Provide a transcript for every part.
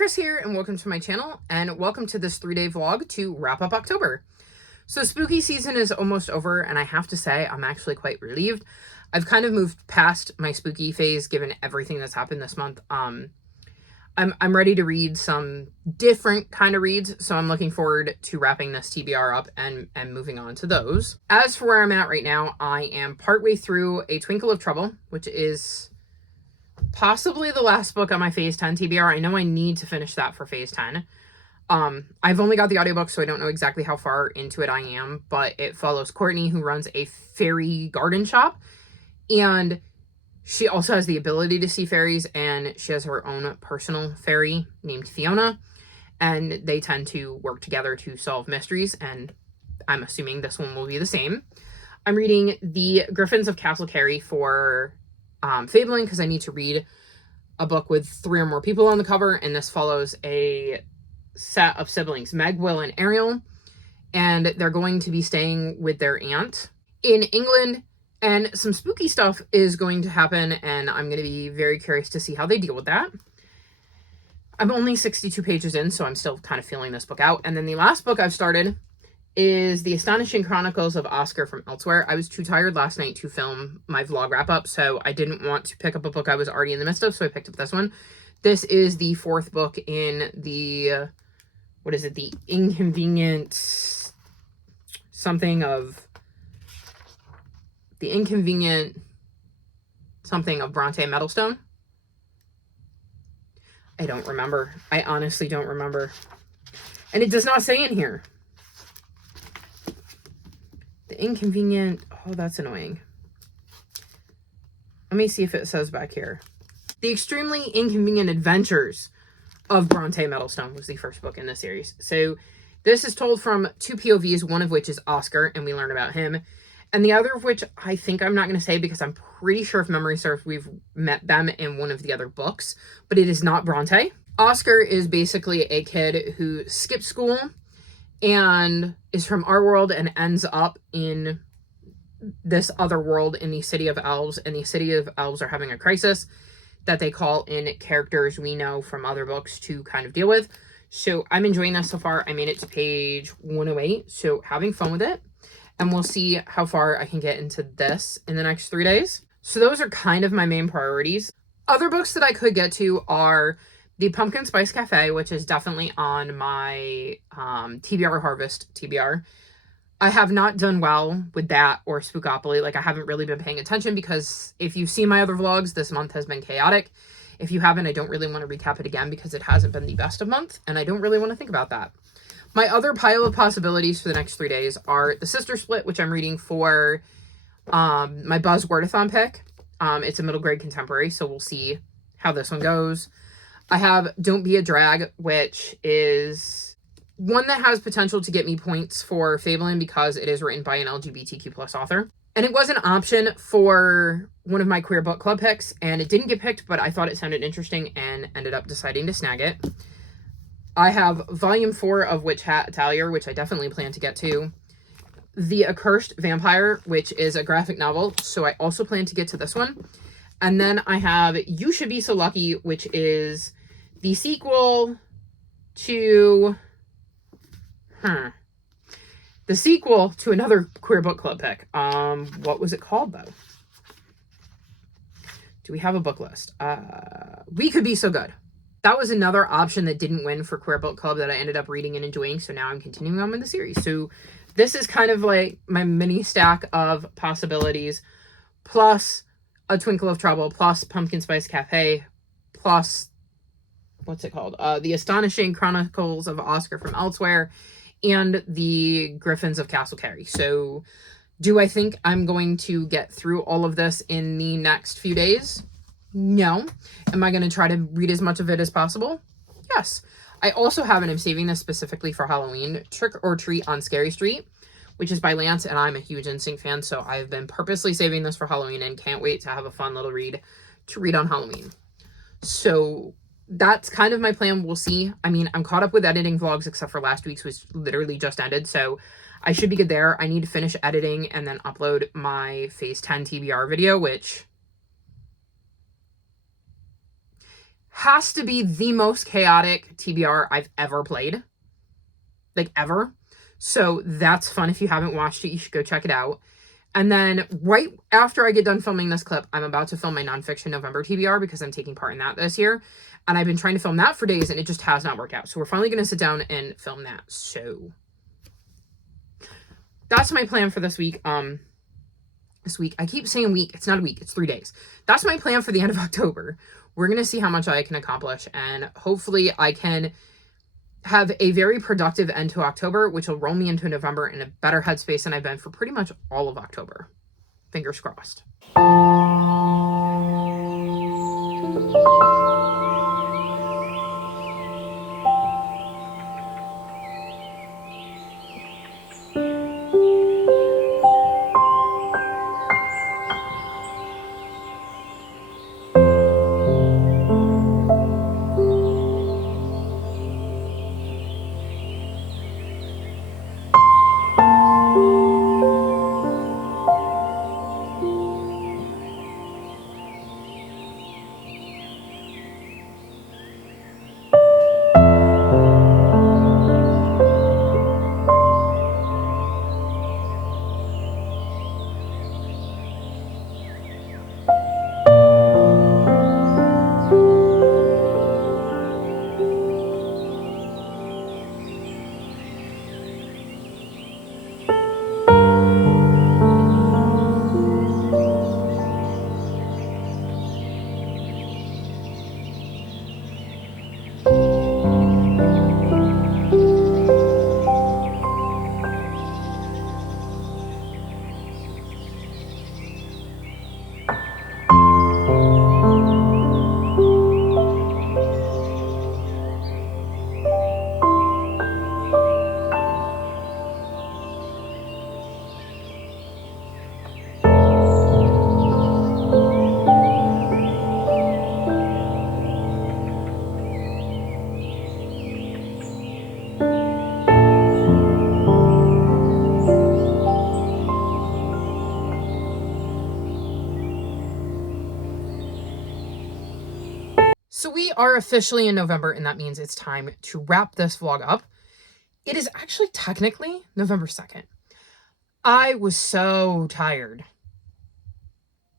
Chris here, and welcome to my channel, and welcome to this 3-day vlog to wrap up October. So spooky season is almost over, and I have to say I'm actually quite relieved. I've kind of moved past my spooky phase given everything that's happened this month. I'm ready to read some different kind of reads, so I'm looking forward to wrapping this TBR up and moving on to those. As for where I'm at right now, I am partway through A Twinkle of Trouble, which is possibly the last book on my Phase 10 TBR. I know I need to finish that for Phase 10. I've only got the audiobook, so I don't know exactly how far into it I am, but it follows Courtney, who runs a fairy garden shop, and she also has the ability to see fairies, and she has her own personal fairy named Fiona, and they tend to work together to solve mysteries, and I'm assuming this one will be the same. I'm reading The Griffins of Castle Cary for Fabling because I need to read a book with 3 or more people on the cover, and this follows a set of siblings, Meg, Will, and Ariel, and they're going to be staying with their aunt in England, and some spooky stuff is going to happen, and I'm going to be very curious to see how they deal with that. I'm only 62 pages in, so I'm still kind of feeling this book out. And then the last book I've started is The Astonishing Chronicles of Oscar from Elsewhere. I was too tired last night to film my vlog wrap-up, so I didn't want to pick up a book I was already in the midst of, so I picked up this one. This is the 4th book in the, what is it, The Inconvenient something of Bronte Meadowstone. I don't remember. I honestly don't remember. And it does not say in here. The Inconvenient... Oh, that's annoying. Let me see if it says back here. The Extremely Inconvenient Adventures of Bronte Meadowstone was the first book in the series. So this is told from 2 POVs, one of which is Oscar, and we learn about him. And the other of which I think I'm not going to say because I'm pretty sure, if memory serves, we've met them in one of the other books. But it is not Bronte. Oscar is basically a kid who skipped school and is from our world and ends up in this other world in the City of Elves. And the City of Elves are having a crisis that they call in characters we know from other books to kind of deal with. So I'm enjoying this so far. I made it to page 108, so having fun with it. And we'll see how far I can get into this in the next 3 days. So those are kind of my main priorities. Other books that I could get to are The Pumpkin Spice Cafe, which is definitely on my TBR Harvest TBR. I have not done well with that or Spookopoly. Like, I haven't really been paying attention because if you've seen my other vlogs, this month has been chaotic. If you haven't, I don't really want to recap it again because it hasn't been the best of month, and I don't really want to think about that. My other pile of possibilities for the next 3 days are The Sister Split, which I'm reading for my Buzz Wordathon pick. It's a middle grade contemporary, so we'll see how this one goes. I have Don't Be a Drag, which is one that has potential to get me points for Fabling because it is written by an LGBTQ+ author. And it was an option for one of my queer book club picks, and it didn't get picked, but I thought it sounded interesting and ended up deciding to snag it. I have Volume 4 of Witch Hat Atelier, which I definitely plan to get to. The Accursed Vampire, which is a graphic novel, so I also plan to get to this one. And then I have You Should Be So Lucky, which is the sequel to... The sequel to another queer book club pick. What was it called, though? Do we have a book list? We Could Be So Good. That was another option that didn't win for Queer Book Club that I ended up reading and enjoying, so now I'm continuing on with the series. So this is kind of like my mini stack of possibilities, plus A Twinkle of Trouble, plus Pumpkin Spice Cafe, plus, what's it called? The Astonishing Chronicles of Oscar from Elsewhere, and The Griffins of Castle Cary. So do I think I'm going to get through all of this in the next few days? No. Am I going to try to read as much of it as possible? Yes. I also have, and I'm saving this specifically for Halloween, Trick or Treat on Scary Street, which is by Lance, and I'm a huge NSYNC fan, so I've been purposely saving this for Halloween and can't wait to have a fun little read to read on Halloween. So that's kind of my plan. We'll see. I mean, I'm caught up with editing vlogs except for last week's, which literally just ended, so I should be good there. I need to finish editing and then upload my Phase 10 TBR video, which has to be the most chaotic TBR I've ever played. Like, ever. So that's fun. If you haven't watched it, you should go check it out. And then right after I get done filming this clip, I'm about to film my nonfiction November TBR because I'm taking part in that this year. And I've been trying to film that for days and it just has not worked out. So we're finally going to sit down and film that. So that's my plan for this week. This week, I keep saying week. It's not a week. It's 3 days. That's my plan for the end of October. We're going to see how much I can accomplish. And hopefully I can have a very productive end to October, which will roll me into November in a better headspace than I've been for pretty much all of October. Fingers crossed. So we are officially in November, and that means it's time to wrap this vlog up. It is actually technically November 2nd. I was so tired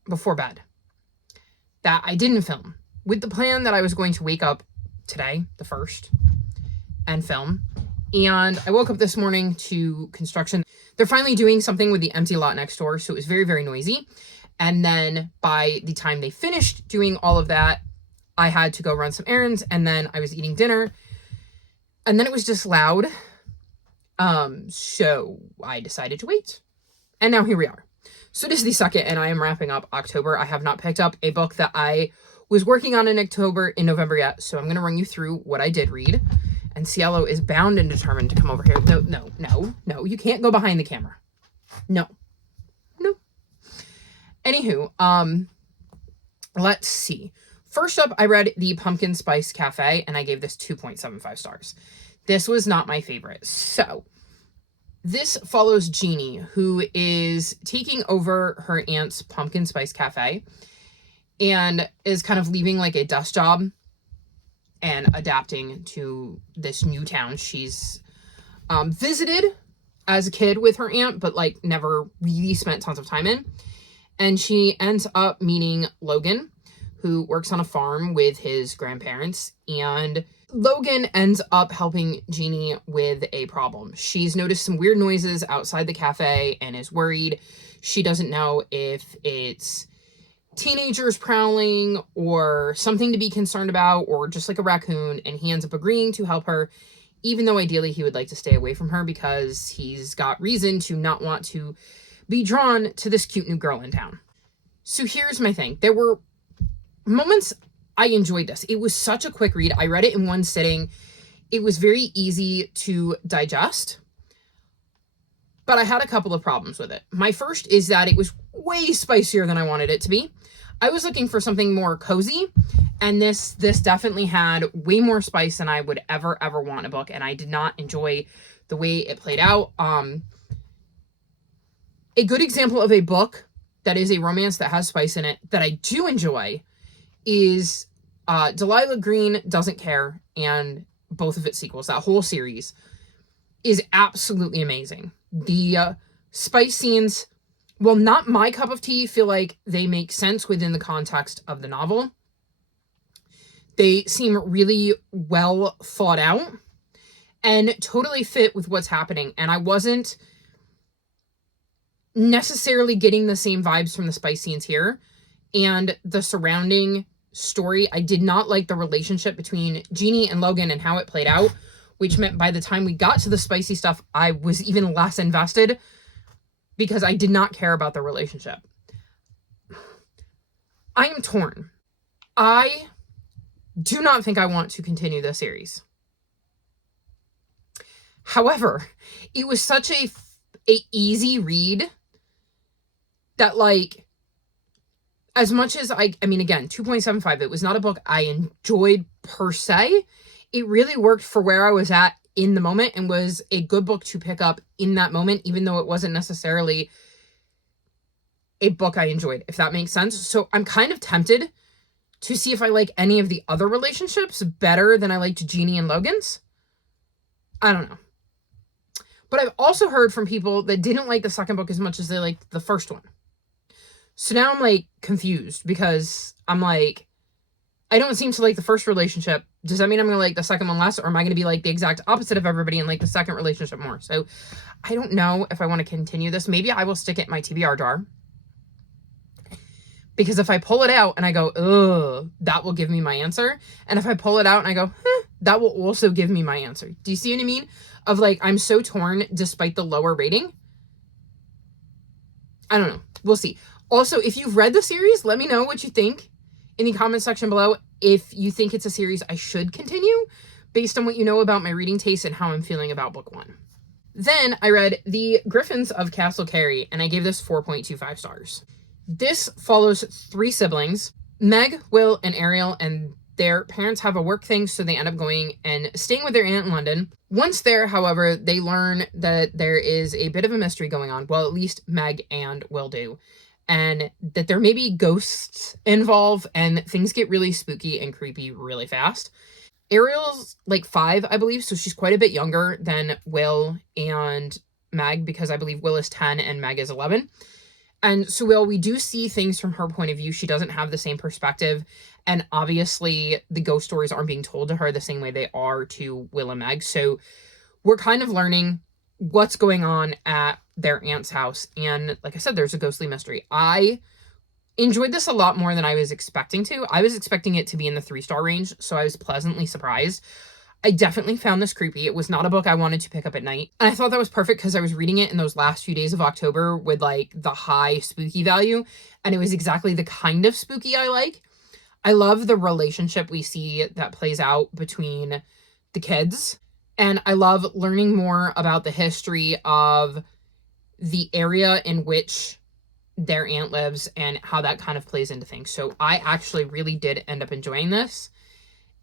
before bed that I didn't film with the plan that I was going to wake up today, the 1st, and film. And I woke up this morning to construction. They're finally doing something with the empty lot next door, so it was very, very noisy. And then by the time they finished doing all of that, I had to go run some errands, and then I was eating dinner, and then it was just loud. So I decided to wait, and now here we are. So it is the 2nd, and I am wrapping up October. I have not picked up a book that I was working on in November yet, so I'm going to run you through what I did read. And Cielo is bound and determined to come over here. No, you can't go behind the camera. No. Anywho, let's see. First up, I read The Pumpkin Spice Cafe, and I gave this 2.75 stars. This was not my favorite. So, this follows Jeannie, who is taking over her aunt's Pumpkin Spice Cafe, and is kind of leaving like a desk job and adapting to this new town she's visited as a kid with her aunt, but like never really spent tons of time in. And she ends up meeting Logan, who works on a farm with his grandparents, and Logan ends up helping Jeannie with a problem. She's noticed some weird noises outside the cafe and is worried. She doesn't know if it's teenagers prowling or something to be concerned about or just like a raccoon, and he ends up agreeing to help her, even though ideally he would like to stay away from her because he's got reason to not want to be drawn to this cute new girl in town. So here's my thing. There were moments I enjoyed this. It was such a quick read. I read it in one sitting. It was very easy to digest, but I had a couple of problems with it. My first is that it was way spicier than I wanted it to be. I was looking for something more cozy, and this definitely had way more spice than I would ever want in a book, and I did not enjoy the way it played out. A good example of a book that is a romance that has spice in it that I do enjoy is Delilah Green Doesn't Care, and both of its sequels, that whole series, is absolutely amazing. The spice scenes, well, not my cup of tea, feel like they make sense within the context of the novel. They seem really well thought out and totally fit with what's happening. And I wasn't necessarily getting the same vibes from the spice scenes here. And the surrounding story, I did not like the relationship between Jeannie and Logan and how it played out, which meant by the time we got to the spicy stuff, I was even less invested because I did not care about the relationship. I am torn. I do not think I want to continue this series. However, it was such a easy read that, like, as much as I mean, again, 2.75, it was not a book I enjoyed per se. It really worked for where I was at in the moment and was a good book to pick up in that moment, even though it wasn't necessarily a book I enjoyed, if that makes sense. So I'm kind of tempted to see if I like any of the other relationships better than I liked Jeannie and Logan's. I don't know. But I've also heard from people that didn't like the second book as much as they liked the first one. So now I'm, like, confused because I'm like, I don't seem to like the first relationship. Does that mean I'm going to like the second one less? Or am I going to be like the exact opposite of everybody and like the second relationship more? So I don't know if I want to continue this. Maybe I will stick it in my TBR jar. Because if I pull it out and I go, ugh, that will give me my answer. And if I pull it out and I go, that will also give me my answer. Do you see what I mean? Of, like, I'm so torn despite the lower rating. I don't know. We'll see. Also, if you've read the series, let me know what you think in the comment section below. If you think it's a series I should continue based on what you know about my reading taste and how I'm feeling about book one. Then I read The Griffins of Castle Cary, and I gave this 4.25 stars. This follows 3 siblings, Meg, Will, and Ariel, and their parents have a work thing, so they end up going and staying with their aunt in London. Once there, however, they learn that there is a bit of a mystery going on. Well, at least Meg and Will do. And that there may be ghosts involved, and things get really spooky and creepy really fast. Ariel's like 5, I believe, so she's quite a bit younger than Will and Meg, because I believe Will is 10 and Meg is 11. And so while we do see things from her point of view, she doesn't have the same perspective. And obviously the ghost stories aren't being told to her the same way they are to Will and Meg. So we're kind of learning what's going on at their aunt's house. And like I said, there's a ghostly mystery. I enjoyed this a lot more than I was expecting to. I was expecting it to be in the 3-star range, so I was pleasantly surprised. I definitely found this creepy. It was not a book I wanted to pick up at night. And I thought that was perfect because I was reading it in those last few days of October with, like, the high spooky value. And it was exactly the kind of spooky I like. I love the relationship we see that plays out between the kids. And I love learning more about the history of the area in which their aunt lives and how that kind of plays into things. So I actually really did end up enjoying this.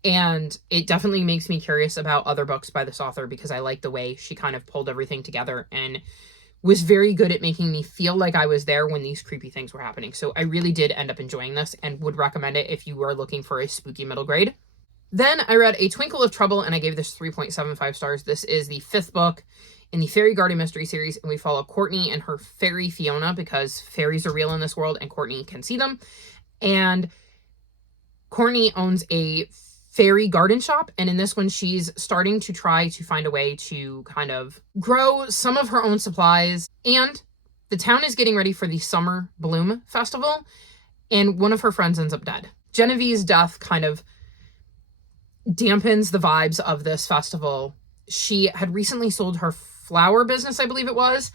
And it definitely makes me curious about other books by this author because I like the way she kind of pulled everything together and was very good at making me feel like I was there when these creepy things were happening. So I really did end up enjoying this and would recommend it if you are looking for a spooky middle grade. Then I read A Twinkle of Trouble, and I gave this 3.75 stars. This is the 5th book in the Fairy Garden Mystery series, and we follow Courtney and her fairy Fiona because fairies are real in this world and Courtney can see them. And Courtney owns a fairy garden shop, and in this one she's starting to try to find a way to kind of grow some of her own supplies. And the town is getting ready for the Summer Bloom Festival, and one of her friends ends up dead. Genevieve's death kind of dampens the vibes of this festival. She had recently sold her flower business, I believe it was,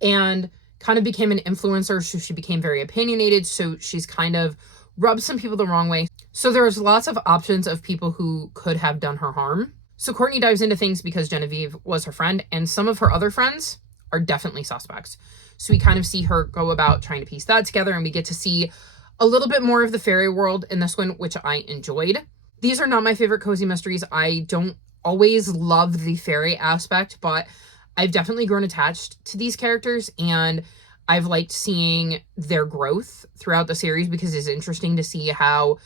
and kind of became an influencer, so she became very opinionated, so she's kind of rubbed some people the wrong way. So there's lots of options of people who could have done her harm. So Courtney dives into things because Genevieve was her friend, and some of her other friends are definitely suspects. So we kind of see her go about trying to piece that together, and we get to see a little bit more of the fairy world in this one, which I enjoyed. These are not my favorite cozy mysteries. I don't always love the fairy aspect, but I've definitely grown attached to these characters, and I've liked seeing their growth throughout the series because it's interesting to see how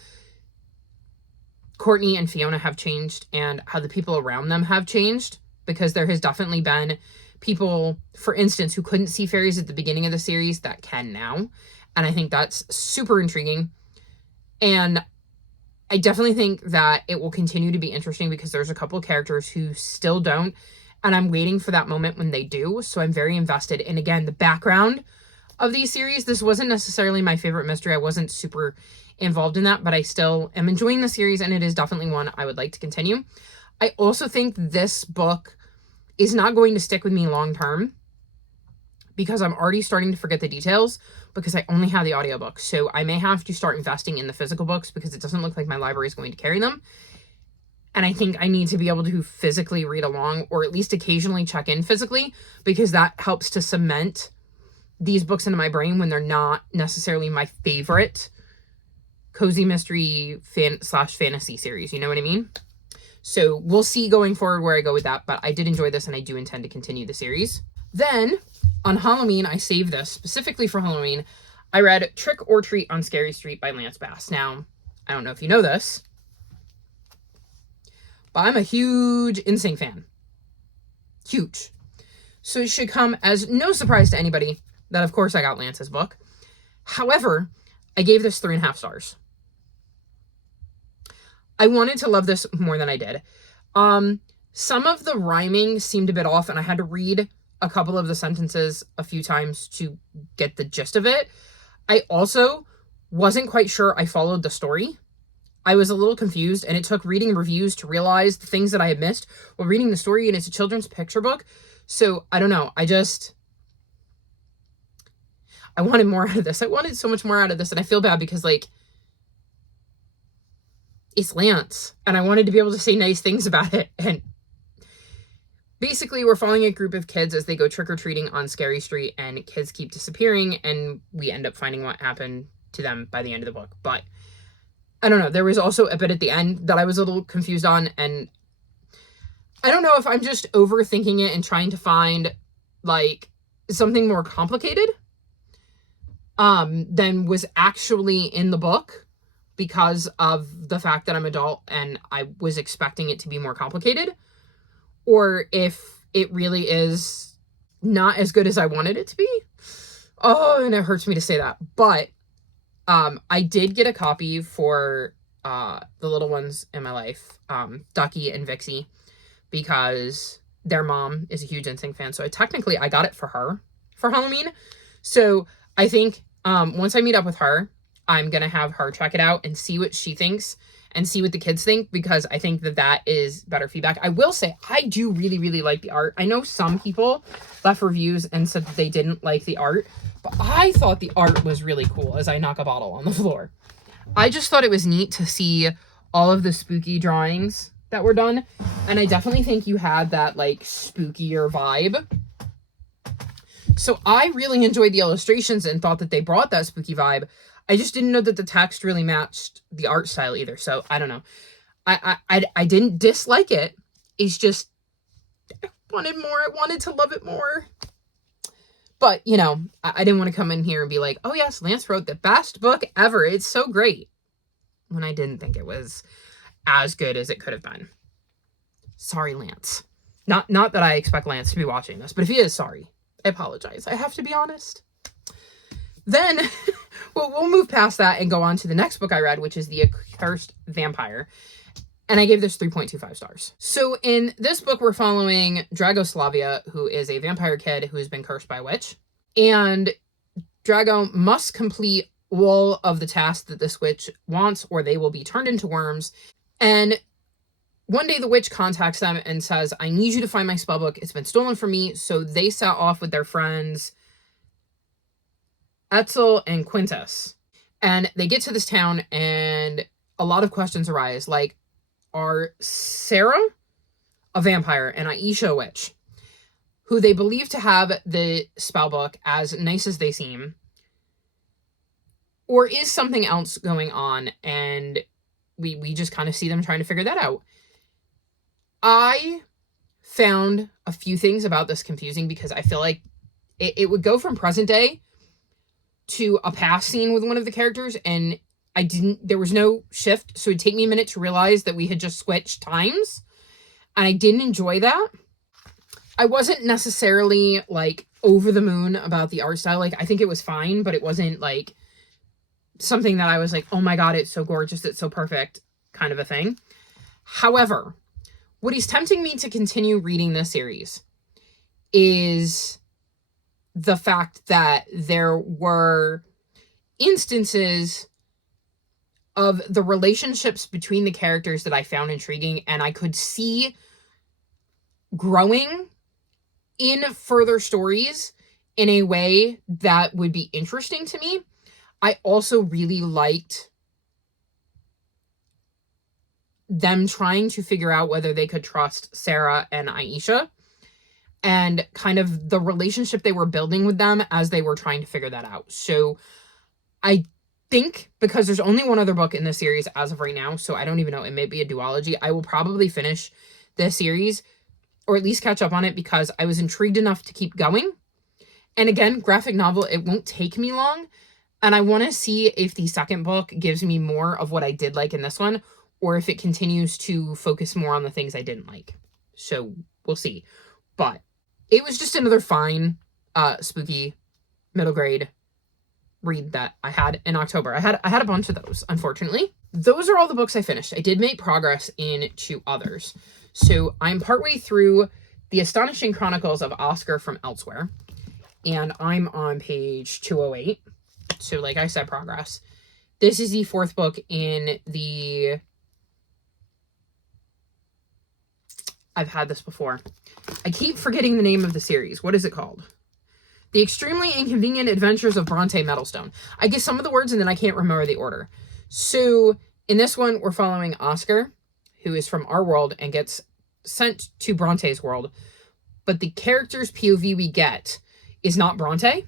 Courtney and Fiona have changed and how the people around them have changed, because there has definitely been people, for instance, who couldn't see fairies at the beginning of the series that can now. And I think that's super intriguing. And I definitely think that it will continue to be interesting because there's a couple of characters who still don't. And I'm waiting for that moment when they do. So I'm very invested. And again, the background of these series, this wasn't necessarily my favorite mystery. I wasn't super involved in that, but I still am enjoying the series, and it is definitely one I would like to continue. I also think this book is not going to stick with me long term because I'm already starting to forget the details because I only have the audiobook. So I may have to start investing in the physical books because it doesn't look like my library is going to carry them. And I think I need to be able to physically read along, or at least occasionally check in physically, because that helps to cement these books into my brain when they're not necessarily my favorite cozy mystery slash fantasy series. You know what I mean? So we'll see going forward where I go with that, but I did enjoy this and I do intend to continue the series. Then on Halloween, I saved this specifically for Halloween. I read Trick or Treat on Scary Street by Lance Bass. Now, I don't know if you know this, but I'm a huge NSYNC fan. Huge. So it should come as no surprise to anybody that, of course, I got Lance's book. However, I gave this 3.5 stars. I wanted to love this more than I did. Some of the rhyming seemed a bit off, and I had to read a couple of the sentences a few times to get the gist of it. I also wasn't quite sure I followed the story. I was a little confused, and it took reading reviews to realize the things that I had missed while reading the story, and it's a children's picture book. So, I don't know. I wanted more out of this. I wanted so much more out of this, and I feel bad because, like, it's Lance, and I wanted to be able to say nice things about it. And basically, we're following a group of kids as they go trick-or-treating on Scary Street, and kids keep disappearing, and we end up finding what happened to them by the end of the book. But I don't know. There was also a bit at the end that I was a little confused on, and I don't know if I'm just overthinking it and trying to find, like, something more complicated than was actually in the book, because of the fact that I'm adult and I was expecting it to be more complicated, or if it really is not as good as I wanted it to be. Oh, and it hurts me to say that. But I did get a copy for the little ones in my life, Ducky and Vixie, because their mom is a huge NSYNC fan. So I got it for her for Halloween. So I think once I meet up with her, I'm going to have her check it out and see what she thinks and see what the kids think, because I think that is better feedback. I will say, I do really, really like the art. I know some people left reviews and said that they didn't like the art, but I thought the art was really cool as I knock a bottle on the floor. I just thought it was neat to see all of the spooky drawings that were done, and I definitely think you had that, like, spookier vibe. So I really enjoyed the illustrations and thought that they brought that spooky vibe. I just didn't know that the text really matched the art style either. So I don't know. I didn't dislike it. It's just, I wanted more. I wanted to love it more. But, you know, I didn't want to come in here and be like, oh yes, Lance wrote the best book ever. It's so great. When I didn't think it was as good as it could have been. Sorry, Lance. Not that I expect Lance to be watching this, but if he is, sorry. I apologize. I have to be honest. Then we'll move past that and go on to the next book I read, which is The Accursed Vampire. And I gave this 3.25 stars. So in this book, we're following Dragoslavia, who is a vampire kid who has been cursed by a witch. And Drago must complete all of the tasks that this witch wants, or they will be turned into worms. And one day the witch contacts them and says, I need you to find my spellbook. It's been stolen from me. So they set off with their friends Etzel and Quintus. And they get to this town and a lot of questions arise. Like, are Sarah a vampire and Aisha a witch, who they believe to have the spellbook, as nice as they seem? Or is something else going on? And we just kind of see them trying to figure that out. I found a few things about this confusing because I feel like it would go from present day to a past scene with one of the characters, and there was no shift, so it'd take me a minute to realize that we had just switched times, and I didn't enjoy that. I wasn't necessarily, like, over the moon about the art style. Like, I think it was fine, but it wasn't, like, something that I was like, oh my god, it's so gorgeous, it's so perfect, kind of a thing. However, what is tempting me to continue reading this series is the fact that there were instances of the relationships between the characters that I found intriguing, and I could see growing in further stories in a way that would be interesting to me. I also really liked them trying to figure out whether they could trust Sarah and Aisha, and kind of the relationship they were building with them as they were trying to figure that out. So I think, because there's only one other book in this series as of right now, so I don't even know, it may be a duology, I will probably finish this series, or at least catch up on it, because I was intrigued enough to keep going. And again, graphic novel, it won't take me long, and I want to see if the second book gives me more of what I did like in this one, or if it continues to focus more on the things I didn't like. So we'll see. But it was just another fine, spooky, middle grade read that I had in October. I had a bunch of those, unfortunately. Those are all the books I finished. I did make progress in 2 others. So I'm partway through The Astonishing Chronicles of Oscar from Elsewhere, and I'm on page 208. So like I said, progress. This is the 4th book in the... I've had this before. I keep forgetting the name of the series. What is it called? The Extremely Inconvenient Adventures of Bronte Meadowstone. I get some of the words and then I can't remember the order. So in this one, we're following Oscar, who is from our world and gets sent to Bronte's world. But the character's POV we get is not Bronte.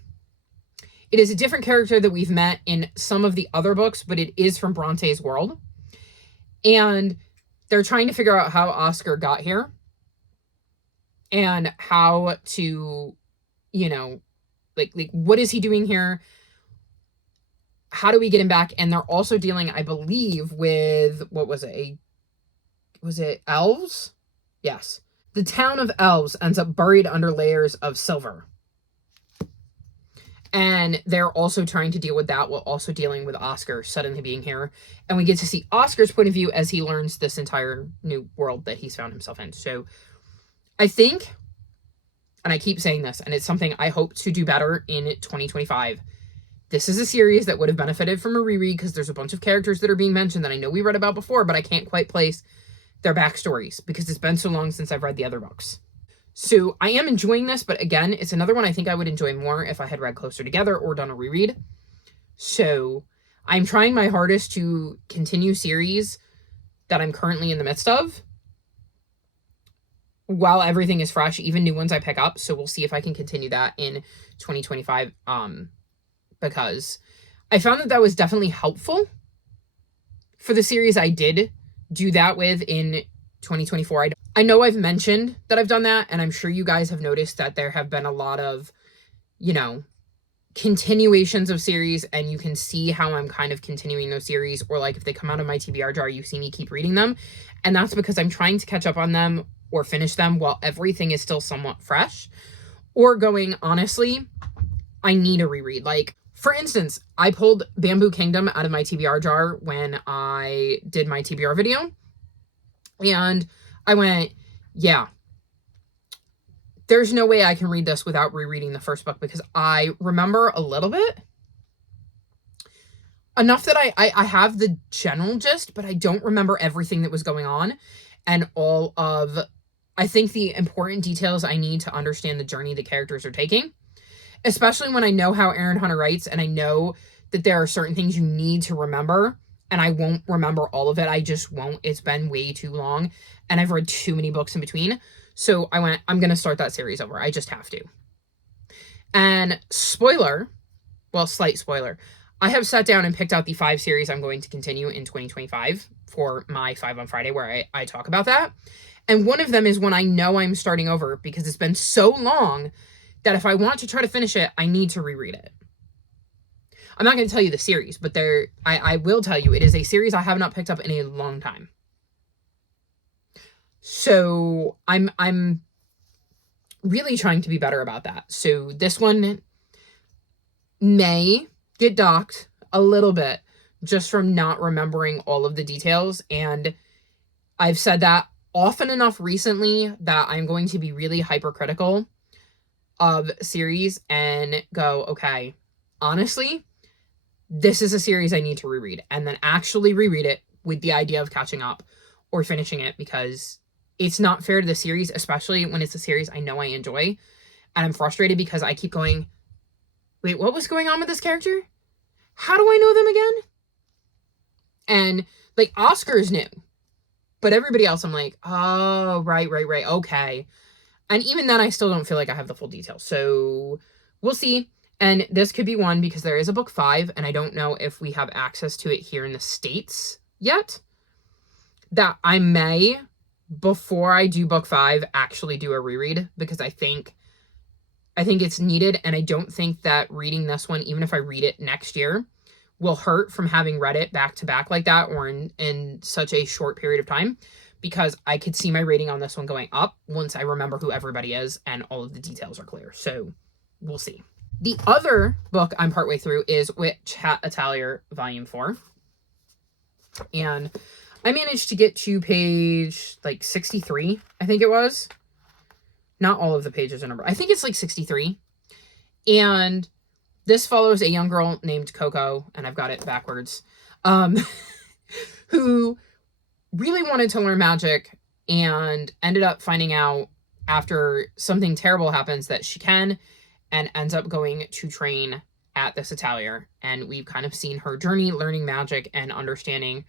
It is a different character that we've met in some of the other books, but it is from Bronte's world. And they're trying to figure out how Oscar got here and how to, you know, like what is he doing here? How do we get him back? And they're also dealing, I believe, with, what was it? Was it elves? Yes. The town of elves ends up buried under layers of silver. And they're also trying to deal with that while also dealing with Oscar suddenly being here. And we get to see Oscar's point of view as he learns this entire new world that he's found himself in. So I think, and I keep saying this, and it's something I hope to do better in 2025. This is a series that would have benefited from a reread, because there's a bunch of characters that are being mentioned that I know we read about before, but I can't quite place their backstories because it's been so long since I've read the other books. So I am enjoying this, but again, it's another one I think I would enjoy more if I had read Closer Together or done a reread. So I'm trying my hardest to continue series that I'm currently in the midst of while everything is fresh, even new ones I pick up. So we'll see if I can continue that in 2025, because I found that was definitely helpful for the series I did do that with in 2024. I know I've mentioned that I've done that, and I'm sure you guys have noticed that there have been a lot of, you know, continuations of series, and you can see how I'm kind of continuing those series, or like if they come out of my TBR jar, you see me keep reading them. And that's because I'm trying to catch up on them or finish them while everything is still somewhat fresh, or going, honestly, I need a reread. Like, for instance, I pulled Bamboo Kingdom out of my TBR jar when I did my TBR video, and I went, yeah, there's no way I can read this without rereading the first book, because I remember a little bit. Enough that I have the general gist, but I don't remember everything that was going on and all of, I think, the important details I need to understand the journey the characters are taking. Especially when I know how Aaron Hunter writes, and I know that there are certain things you need to remember, and I won't remember all of it. I just won't. It's been way too long, and I've read too many books in between. So I went, I'm going to start that series over. I just have to. And spoiler, well, slight spoiler, I have sat down and picked out the 5 series I'm going to continue in 2025 for my 5 on Friday, where I talk about that. And one of them is when I know I'm starting over, because it's been so long that if I want to try to finish it, I need to reread it. I'm not going to tell you the series, but I will tell you it is a series I have not picked up in a long time. So I'm really trying to be better about that. So this one may get docked a little bit just from not remembering all of the details. And I've said that often enough recently that I'm going to be really hypercritical of series and go, okay, honestly, this is a series I need to reread, and then actually reread it with the idea of catching up or finishing it, because it's not fair to the series, especially when it's a series I know I enjoy. And I'm frustrated because I keep going, wait, what was going on with this character? How do I know them again? And like Oscar's new, but everybody else I'm like, oh, right, okay. And even then I still don't feel like I have the full details. So we'll see. And this could be one because there is a book 5 and I don't know if we have access to it here in the States yet, that I may, before I do book 5, actually do a reread, because I think it's needed. And I don't think that reading this one, even if I read it next year, will hurt from having read it back to back like that, or in such a short period of time, because I could see my rating on this one going up once I remember who everybody is and all of the details are clear. So we'll see. The other book I'm partway through is Witch Hat Atelier Volume 4. And I managed to get to page like 63, I think it was. Not all of the pages are numbered. I think it's like 63. And this follows a young girl named Coco, and I've got it backwards, who really wanted to learn magic and ended up finding out after something terrible happens that she can, and ends up going to train at this atelier. And we've kind of seen her journey learning magic and understanding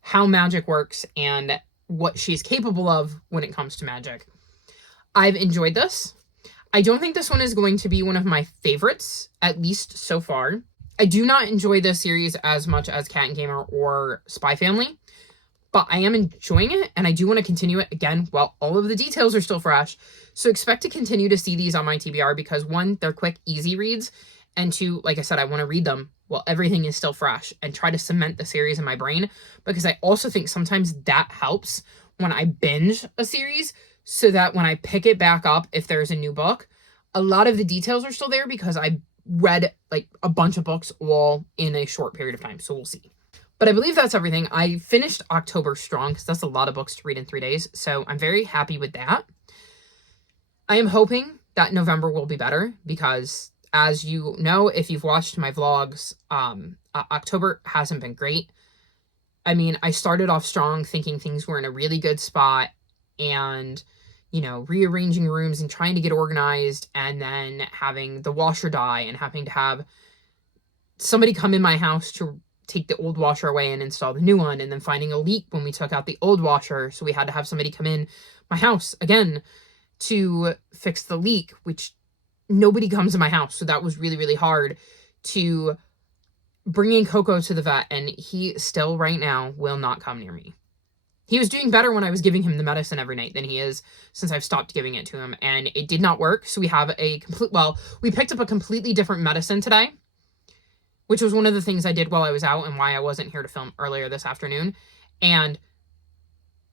how magic works and what she's capable of when it comes to magic. I've enjoyed this. I don't think this one is going to be one of my favorites, at least so far. I do not enjoy this series as much as Cat and Gamer or Spy Family, but I am enjoying it, and I do want to continue it again while all of the details are still fresh. So expect to continue to see these on my TBR because 1, they're quick, easy reads, and 2, like I said, I want to read them while everything is still fresh and try to cement the series in my brain, because I also think sometimes that helps when I binge a series, so that when I pick it back up, if there's a new book, a lot of the details are still there because I read like a bunch of books all in a short period of time. So we'll see. But I believe that's everything. I finished October strong because that's a lot of books to read in 3 days. So I'm very happy with that. I am hoping that November will be better because, as you know, if you've watched my vlogs, October hasn't been great. I mean, I started off strong thinking things were in a really good spot and, you know, rearranging rooms and trying to get organized, and then having the washer die and having to have somebody come in my house to take the old washer away and install the new one, and then finding a leak when we took out the old washer. So we had to have somebody come in my house again to fix the leak, which nobody comes to my house. So that was really, really hard, to bringing Coco to the vet. And he still right now will not come near me. He was doing better when I was giving him the medicine every night than he is since I've stopped giving it to him. And it did not work. So we have we picked up a completely different medicine today, which was one of the things I did while I was out and why I wasn't here to film earlier this afternoon. And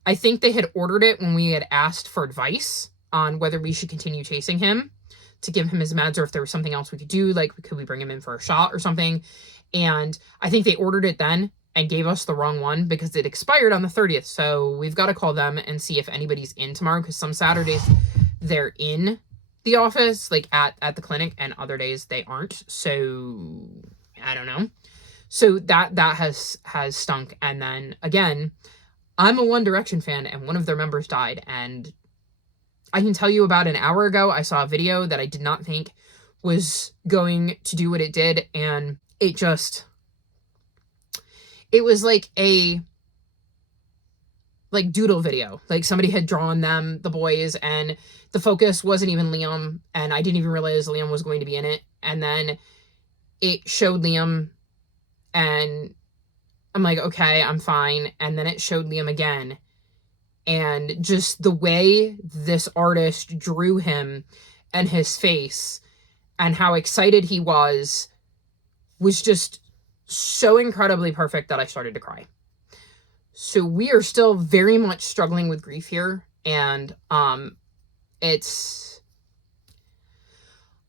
I think they had ordered it when we had asked for advice on whether we should continue chasing him to give him his meds, or if there was something else we could do, like could we bring him in for a shot or something. And I think they ordered it then and gave us the wrong one because it expired on the 30th. So we've got to call them and see if anybody's in tomorrow, because some Saturdays they're in the office, like at the clinic, and other days they aren't. So I don't know. So that has stunk. And then again, I'm a One Direction fan, and one of their members died. And I can tell you, about an hour ago, I saw a video that I did not think was going to do what it did. And it was like a doodle video. Like somebody had drawn them, the boys, and the focus wasn't even Liam. And I didn't even realize Liam was going to be in it. And then it showed Liam, and I'm like, okay, I'm fine. And then it showed Liam again. And just the way this artist drew him and his face and how excited he was was just so incredibly perfect that I started to cry. So we are still very much struggling with grief here, and it's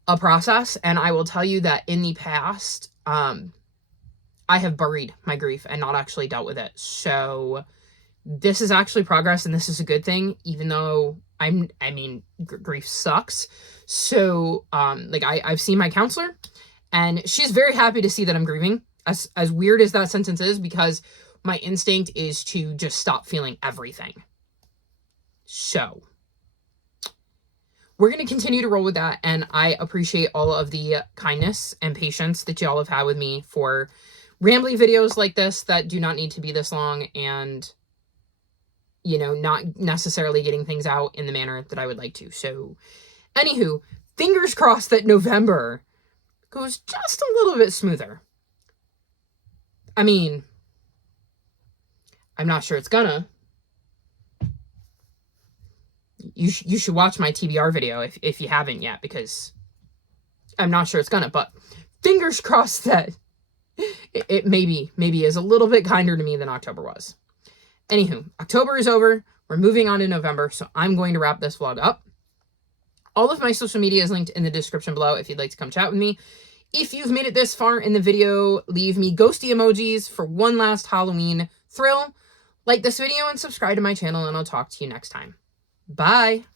a process. And I will tell you that in the past, I have buried my grief and not actually dealt with it. So this is actually progress, and this is a good thing, even though grief sucks. So like I've seen my counselor, and she's very happy to see that I'm grieving, as weird as that sentence is, because my instinct is to just stop feeling everything. So we're going to continue to roll with that, and I appreciate all of the kindness and patience that y'all have had with me for rambly videos like this that do not need to be this long, and, you know, not necessarily getting things out in the manner that I would like to. So, anywho, fingers crossed that November goes just a little bit smoother. I mean, I'm not sure it's gonna. You should watch my TBR video if you haven't yet, because I'm not sure it's gonna, but fingers crossed that it maybe is a little bit kinder to me than October was. Anywho, October is over. We're moving on to November, so I'm going to wrap this vlog up. All of my social media is linked in the description below if you'd like to come chat with me. If you've made it this far in the video, leave me ghosty emojis for one last Halloween thrill. Like this video and subscribe to my channel, and I'll talk to you next time. Bye!